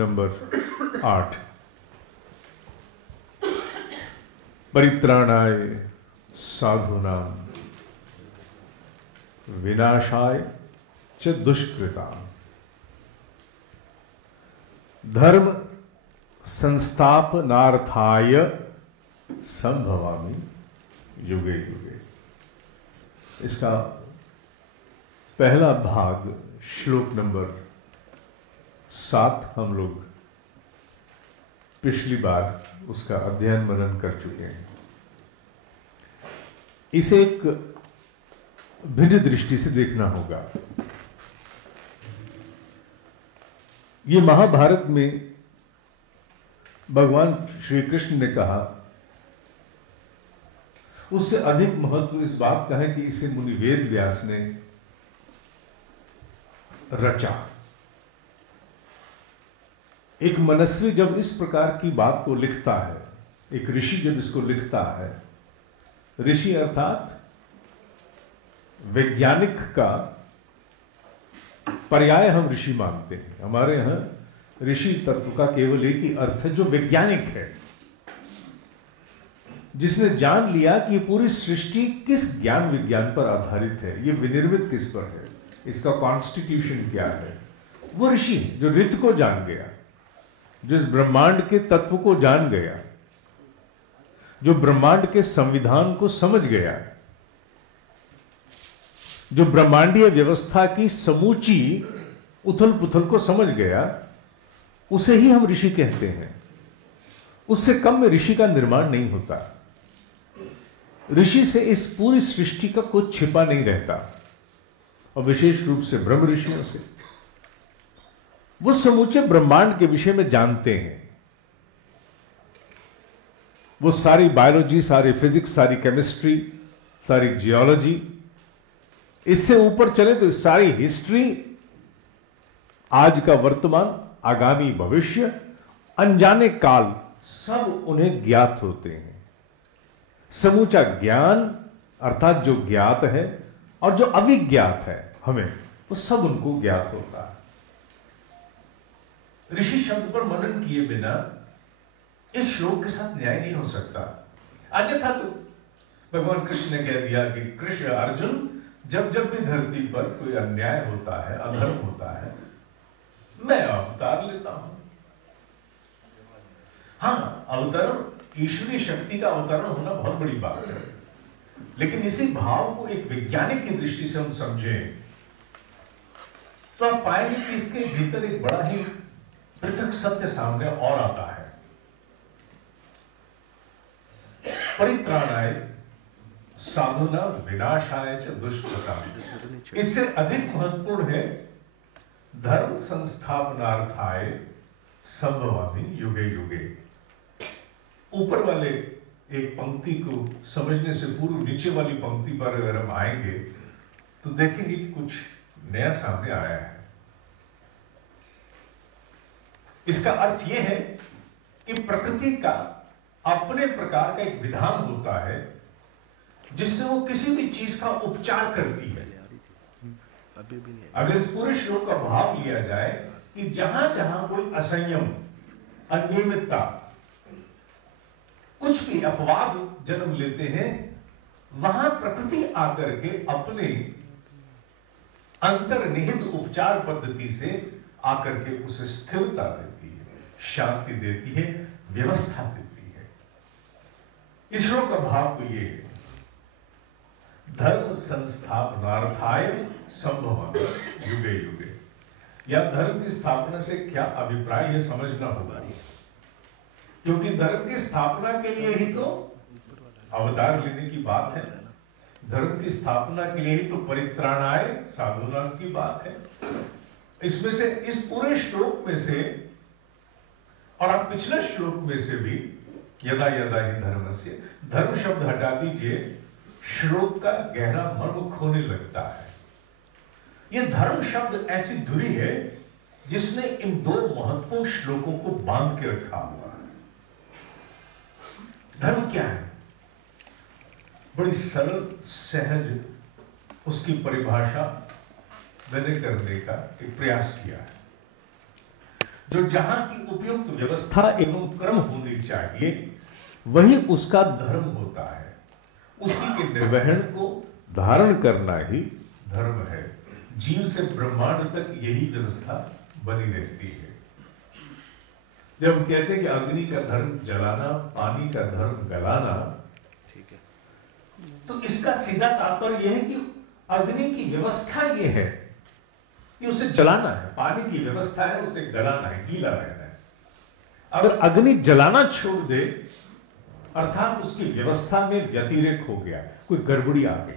Number 8। परित्राणाय साधूनां विनाशाय च दुष्कृतां धर्म संस्थापनार्थाय संभवामि युगे युगे। इसका पहला भाग श्लोक नंबर 7 हम लोग पिछली बार उसका अध्ययन मनन कर चुके हैं। इसे एक भिन्न दृष्टि से देखना होगा। ये महाभारत में भगवान श्री कृष्ण ने कहा, उससे अधिक महत्व इस बात का है कि इसे मुनि वेद व्यास ने रचा। एक मनस्वी जब इस प्रकार की बात को लिखता है, एक ऋषि जब इसको लिखता है, ऋषि अर्थात वैज्ञानिक का पर्याय हम ऋषि मानते हैं। हमारे यहां ऋषि तत्व का केवल एक ही अर्थ है, जो वैज्ञानिक है, जिसने जान लिया कि ये पूरी सृष्टि किस ज्ञान विज्ञान पर आधारित है, ये विनिर्मित किस पर है, इसका कॉन्स्टिट्यूशन क्या है। वो ऋषि जो ऋत को जान गया, जिस ब्रह्मांड के तत्व को जान गया, जो ब्रह्मांड के संविधान को समझ गया, जो ब्रह्मांडीय व्यवस्था की समूची उथल पुथल को समझ गया, उसे ही हम ऋषि कहते हैं। उससे कम में ऋषि का निर्माण नहीं होता। ऋषि से इस पूरी सृष्टि का कुछ छिपा नहीं रहता, और विशेष रूप से ब्रह्म ऋषियों से वो समूचे ब्रह्मांड के विषय में जानते हैं। वो सारी बायोलॉजी, सारी फिजिक्स, सारी केमिस्ट्री, सारी जियोलॉजी, इससे ऊपर चले तो सारी हिस्ट्री, आज का वर्तमान, आगामी भविष्य, अनजाने काल, सब उन्हें ज्ञात होते हैं। समूचा ज्ञान अर्थात जो ज्ञात है और जो अविज्ञात है हमें, वो सब उनको ज्ञात होता है। ऋषि शब्द पर मनन किए बिना इस श्लोक के साथ न्याय नहीं हो सकता। अन्यथा तो भगवान कृष्ण ने कह दिया कि कृष्ण अर्जुन, जब जब भी धरती पर कोई अन्याय होता है, अधर्म होता है, मैं अवतार लेता हूं। हाँ, अवतरण ईश्वरीय शक्ति का अवतरण होना बहुत बड़ी बात है, लेकिन इसी भाव को एक वैज्ञानिक की दृष्टि से हम समझें तो आप पाएंगे कि इसके भीतर एक बड़ा ही पृथक सत्य सामने और आता है। परित्राणाय साधुना विनाशाय च दुष्कृतां। इससे अधिक महत्वपूर्ण है धर्म संस्थापनार्थाय संभवामि युगे युगे। ऊपर वाले एक पंक्ति को समझने से पूर्व नीचे वाली पंक्ति पर अगर हम आएंगे तो देखेंगे कि कुछ नया सामने आया है। इसका अर्थ यह है कि प्रकृति का अपने प्रकार का एक विधान होता है जिससे वो किसी भी चीज का उपचार करती है। अगर इस पूरे श्लोक का भाव लिया जाए कि जहां जहां कोई असंयम, अनियमितता, कुछ भी अपवाद जन्म लेते हैं, वहां प्रकृति आकर के अपने अंतर्निहित उपचार पद्धति से आकर के उसे स्थिरता देती है, शांति देती है, व्यवस्था देती है। इस श्लोक का भाव तो ये है, धर्म संस्थापनार्थाय संभवामि युगे युगे। या धर्म की स्थापना से क्या अभिप्राय, यह समझना होगा, क्योंकि धर्म की स्थापना के लिए ही तो अवतार लेने की बात है। धर्म की स्थापना के लिए ही तो परित्राणाय साधुनां की बात है। इसमें से, इस पूरे श्लोक में से, और आप पिछले श्लोक में से भी, यदा यदा ही धर्मस्य, धर्म शब्द हटा दीजिए, श्लोक का गहरा मर्म खोने लगता है। यह धर्म शब्द ऐसी धुरी है जिसने इन दो महत्वपूर्ण श्लोकों को बांध के रखा हुआ है। धर्म क्या है? बड़ी सरल सहज उसकी परिभाषा मैंने करने का एक प्रयास किया है। जो जहां की उपयुक्त व्यवस्था एवं क्रम होनी चाहिए वही उसका धर्म होता है। उसी के निर्वहन को धारण करना ही धर्म है। जीव से ब्रह्मांड तक यही व्यवस्था बनी रहती है। जब हम कहते हैं कि अग्नि का धर्म जलाना, पानी का धर्म गलाना, ठीक है, तो इसका सीधा तात्पर्य यह है कि अग्नि की व्यवस्था यह है कि उसे जलाना है, पानी की व्यवस्था है उसे गलाना है, गीला रहना है। अगर अग्नि जलाना छोड़ दे अर्थात उसकी व्यवस्था में व्यतिरेक हो गया, कोई गड़बड़ी आ गई,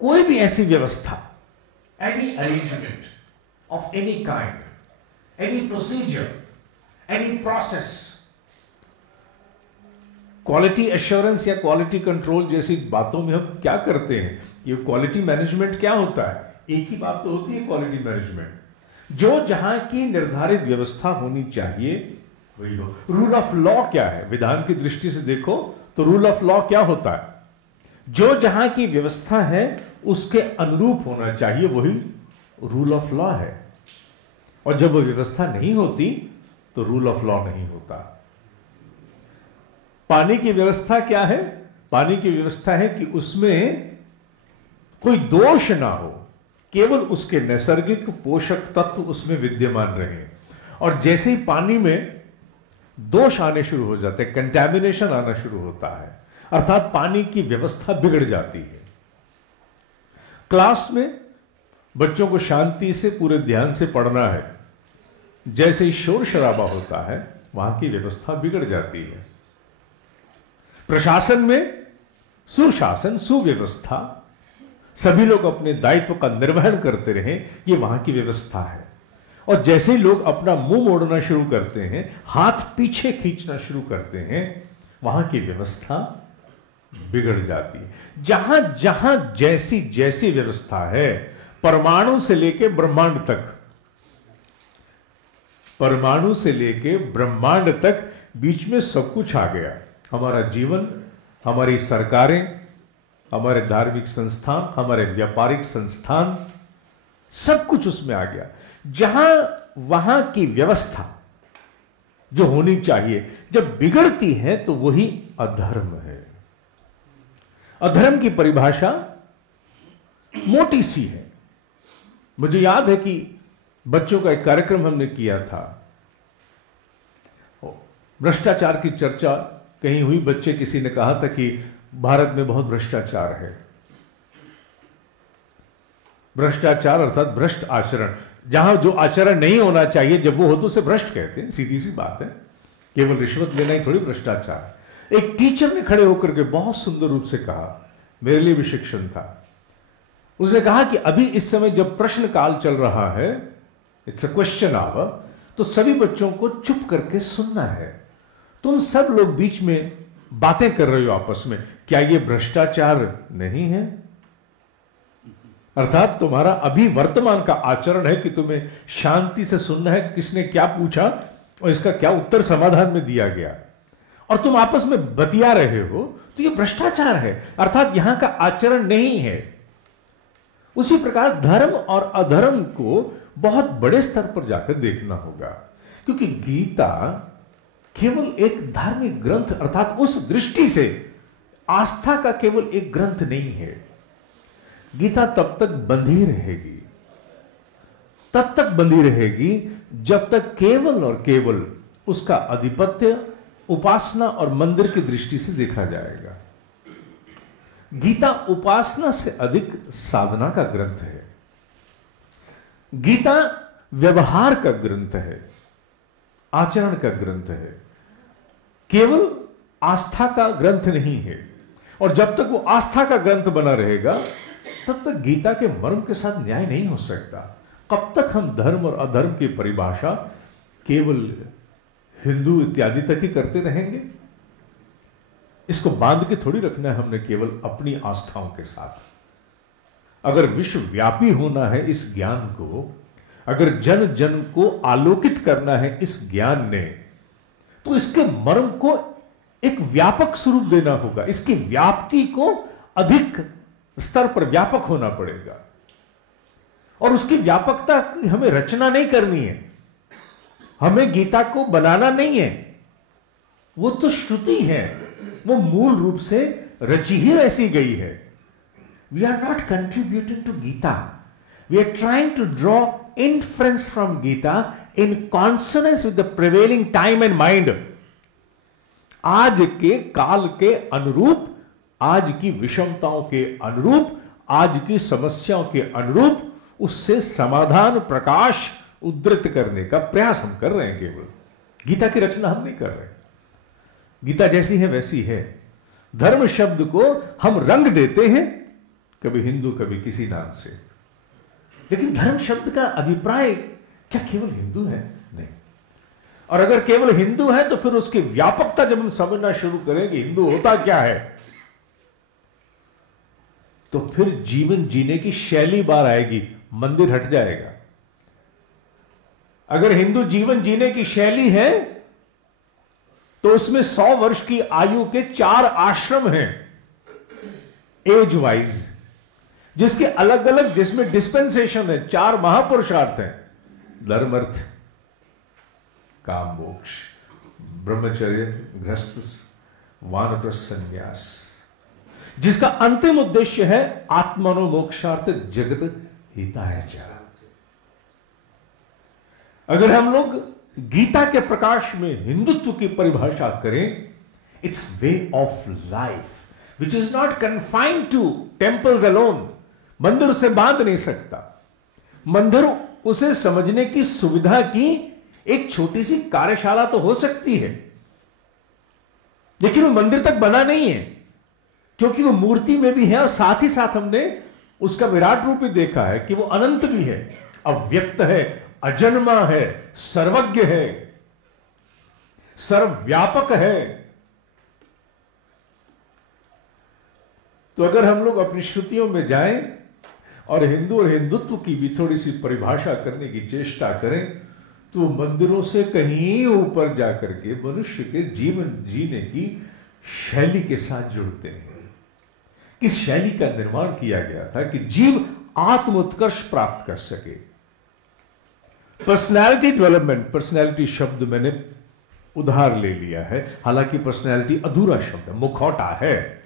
कोई भी ऐसी व्यवस्था, any arrangement of any kind, any procedure, any process, quality assurance या क्वालिटी कंट्रोल जैसी बातों में हम क्या करते हैं? ये क्वालिटी मैनेजमेंट क्या होता है? एक ही बात तो होती है क्वालिटी मैनेजमेंट, जो जहां की निर्धारित व्यवस्था होनी चाहिए वही हो। रूल ऑफ लॉ क्या है? विधान की दृष्टि से देखो तो रूल ऑफ लॉ क्या होता है? जो जहां की व्यवस्था है उसके अनुरूप होना चाहिए, वही रूल ऑफ लॉ है। और जब वो व्यवस्था नहीं होती तो रूल ऑफ लॉ नहीं होता। पानी की व्यवस्था क्या है? पानी की व्यवस्था है कि उसमें कोई दोष ना हो, केवल उसके नैसर्गिक पोषक तत्व उसमें विद्यमान रहे। और जैसे ही पानी में दोष आने शुरू हो जाते हैं, कंटैमिनेशन आना शुरू होता है, अर्थात पानी की व्यवस्था बिगड़ जाती है। क्लास में बच्चों को शांति से पूरे ध्यान से पढ़ना है, जैसे ही शोर शराबा होता है वहां की व्यवस्था बिगड़ जाती है। प्रशासन में सुशासन, सुव्यवस्था, सभी लोग अपने दायित्व का निर्वहन करते रहें, ये वहां की व्यवस्था है। और जैसे ही लोग अपना मुंह मोड़ना शुरू करते हैं, हाथ पीछे खींचना शुरू करते हैं, वहां की व्यवस्था बिगड़ जाती है। जहां जहां जैसी जैसी व्यवस्था है, परमाणु से लेके ब्रह्मांड तक, परमाणु से लेके ब्रह्मांड तक बीच में सब कुछ आ गया। हमारा जीवन, हमारी सरकारें, हमारे धार्मिक संस्थान, हमारे व्यापारिक संस्थान, सब कुछ उसमें आ गया। जहां वहां की व्यवस्था जो होनी चाहिए जब बिगड़ती है तो वही अधर्म है। अधर्म की परिभाषा मोटी सी है। मुझे याद है कि बच्चों का एक कार्यक्रम हमने किया था, भ्रष्टाचार की चर्चा कहीं हुई। बच्चे किसी ने कहा था कि भारत में बहुत भ्रष्टाचार है। भ्रष्टाचार अर्थात भ्रष्ट आचरण, जहां जो आचरण नहीं होना चाहिए जब वो हो तो उसे भ्रष्ट कहते हैं, सीधी सी बात है। केवल रिश्वत लेना ही थोड़ी भ्रष्टाचार। एक टीचर ने खड़े होकर के बहुत सुंदर रूप से कहा, मेरे लिए भी शिक्षण था। उसने कहा कि अभी इस समय जब प्रश्न काल चल रहा है, इट्स अ क्वेश्चन आवर, तो सभी बच्चों को चुप करके सुनना है। तुम सब लोग बीच में बातें कर रहे हो आपस में, क्या यह भ्रष्टाचार नहीं है? अर्थात तुम्हारा अभी वर्तमान का आचरण है कि तुम्हें शांति से सुनना है किसने क्या पूछा और इसका क्या उत्तर समाधान में दिया गया, और तुम आपस में बतिया रहे हो, तो यह भ्रष्टाचार है, अर्थात यहां का आचरण नहीं है। उसी प्रकार धर्म और अधर्म को बहुत बड़े स्तर पर जाकर देखना होगा, क्योंकि गीता केवल एक धार्मिक ग्रंथ अर्थात उस दृष्टि से आस्था का केवल एक ग्रंथ नहीं है। गीता तब तक बंधी रहेगी, तब तक बंधी रहेगी जब तक केवल और केवल उसका आधिपत्य उपासना और मंदिर की दृष्टि से देखा जाएगा। गीता उपासना से अधिक साधना का ग्रंथ है। गीता व्यवहार का ग्रंथ है, आचरण का ग्रंथ है, केवल आस्था का ग्रंथ नहीं है। और जब तक वो आस्था का ग्रंथ बना रहेगा तब तक गीता के मर्म के साथ न्याय नहीं हो सकता। कब तक हम धर्म और अधर्म की परिभाषा केवल हिंदू इत्यादि तक ही करते रहेंगे? इसको बांध के थोड़ी रखना है हमने केवल अपनी आस्थाओं के साथ। अगर विश्वव्यापी होना है इस ज्ञान को, अगर जन जन को आलोकित करना है इस ज्ञान ने, तो इसके मर्म को एक व्यापक स्वरूप देना होगा। इसकी व्याप्ति को अधिक स्तर पर व्यापक होना पड़ेगा, और उसकी व्यापकता की हमें रचना नहीं करनी है, हमें गीता को बनाना नहीं है, वो तो श्रुति है, वो मूल रूप से रची ही ऐसी गई है। We are not contributing to Gita, we are trying to draw inference from Gita in consonance with the prevailing time and mind. आज के काल के अनुरूप, आज की विषमताओं के अनुरूप, आज की समस्याओं के अनुरूप उससे समाधान प्रकाश उद्धृत करने का प्रयास हम कर रहे हैं। केवल गीता की रचना हम नहीं कर रहे। गीता जैसी है वैसी है। धर्म शब्द को हम रंग देते हैं, कभी हिंदू कभी किसी नाम से, लेकिन धर्म शब्द का अभिप्राय क्या केवल हिंदू है? नहीं। और अगर केवल हिंदू है तो फिर उसकी व्यापकता जब हम समझना शुरू करेंगे, हिंदू होता क्या है, तो फिर जीवन जीने की शैली बार आएगी, मंदिर हट जाएगा। अगर हिंदू जीवन जीने की शैली है तो उसमें 100 वर्ष की आयु के 4 आश्रम हैं, एज वाइज, जिसके अलग अलग, जिसमें डिस्पेंसेशन है, 4 महापुरुषार्थ हैं, धर्म अर्थ काम मोक्ष, ब्रह्मचर्य गृहस्थ वानप्रस्थ संन्यास, जिसका अंतिम उद्देश्य है आत्मनो मोक्षार्थ जगत हिताय च। अगर हम लोग गीता के प्रकाश में हिंदुत्व की परिभाषा करें, it's way of life which is not confined to temples alone. मंदिर उसे बांध नहीं सकता, मंदिर उसे समझने की सुविधा की एक छोटी सी कार्यशाला तो हो सकती है, लेकिन वो मंदिर तक बना नहीं है, क्योंकि वो मूर्ति में भी है और साथ ही साथ हमने उसका विराट रूप भी देखा है कि वो अनंत भी है, अव्यक्त है, अजन्मा है, सर्वज्ञ है, सर्वव्यापक है। तो अगर हम लोग अपनी श्रुतियों में जाएं और हिंदू और हिंदुत्व की भी थोड़ी सी परिभाषा करने की चेष्टा करें, तो मंदिरों से कहीं ऊपर जाकर के मनुष्य के जीवन जीने की शैली के साथ जुड़ते हैं। इस शैली का निर्माण किया गया था कि जीव आत्म उत्कर्ष प्राप्त कर सके। पर्सनैलिटी डेवलपमेंट, पर्सनैलिटी शब्द मैंने उधार ले लिया है, हालांकि पर्सनैलिटी अधूरा शब्द है, मुखौटा है।